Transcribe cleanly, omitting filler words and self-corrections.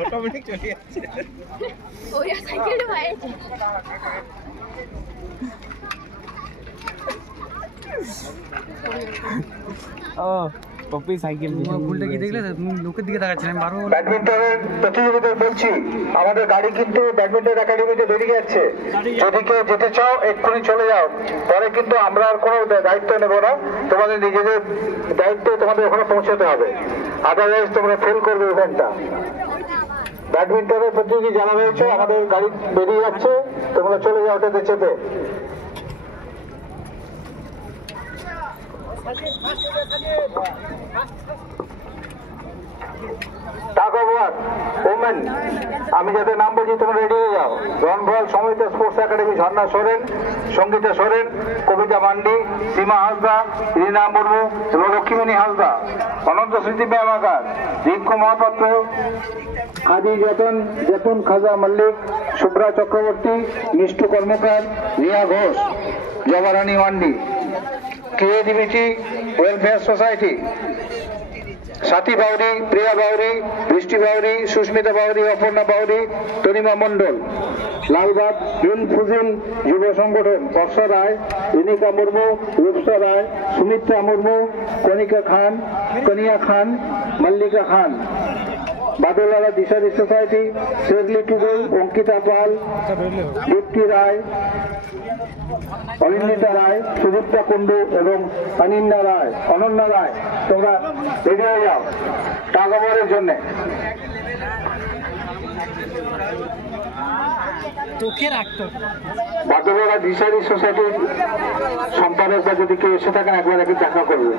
automatic চলে যাচ্ছে ওই সাইকেল ভাই ও পপি সাইকেল ভুলটা কি দেখলে তুমি লোকের দিকে তাকাচ্ছিলেন বারো ব্যাডমিন্টনের প্রতিযোগিতা বলছি আমাদের গাড়ি কিন্তু ব্যাডমিন্টন একাডেমিতে বেরিয়ে যাচ্ছে যদি কেউ যেতে চাও এক্ষুনি চলে যাও পরে কিন্তু আমরা আর কোনো দায়িত্ব নেবো না তোমাদের নিজেদের দায়িত্ব তোমাদের ওখানে পৌঁছাতে হবে আদারওয়াইজ তোমরা ফেল করবে ইভেন্টটা ব্যাডমিন্টনের প্রতিযোগী জানা হয়েছে আমাদের গাড়ি বেরিয়ে যাচ্ছে তোমরা চলে যাও ওটাতে চেপে আমি যাদের নাম বলছি তোমরা রেডি হয়ে যাও রনভল সমিত স্পোর্টস একাডেমি ঝর্ণা সোরেন সঙ্গীতা সোরেন কবিতা মান্ডি সীমা হাসদা রীনা মুর্মু এবং লক্ষ্মীমণি হাসদা অনন্ত স্মৃতি ব্যায়ামাগার Rinku Mohapatra Adi Jatan Khaja Mallick Shubhra Chakraborty Mishtu Karmakar Riya Ghosh Jabarani Mandi creativity welfare society Sathi Bauri প্রিয়া বাউরি বৃষ্টি বাউরি সুস্মিতা বাউরি অপর্ণা বাউরি তনিমা মণ্ডল লালবাগ ফুজিন যুব সংগঠন বর্ষা রায় রিনিকা মুর্মু রূপসা রায় সুমিত্রা মুর্মু কনিয়া খান মল্লিকা খান বাদলওয়ালা দিশারি সোসাইটি শেরলি টুডু অঙ্কিতা পাল দীপ্তি রায় অনিন্দিতা রায় সুদীপ্তা কুণ্ডু এবং অনন্যা রায় তোমরা রেডি হয়ে যাও টাকাবারের জন্য বাদলওয়ালা দিশারি সোসাইটির সম্পাদক বা যদি কেউ এসে থাকেন একবার একটু দেখা করবে